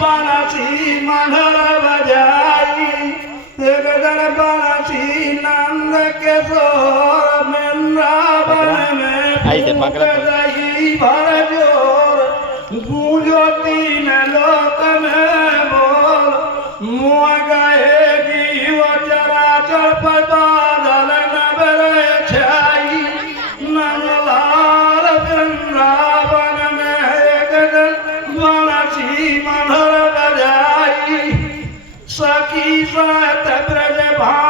बांसी मधुर बजाई एक दिन बांसी नंद किशोर वृंदावन में फूंक रही भर जोर गूंजो तीन लोक में बोल मुँह गएगी वो चराचर पर बादल नबर छाई नंदलाल वृंदावन में एक दिन बांसी मधुर बजाई सखी साथ ब्रज भा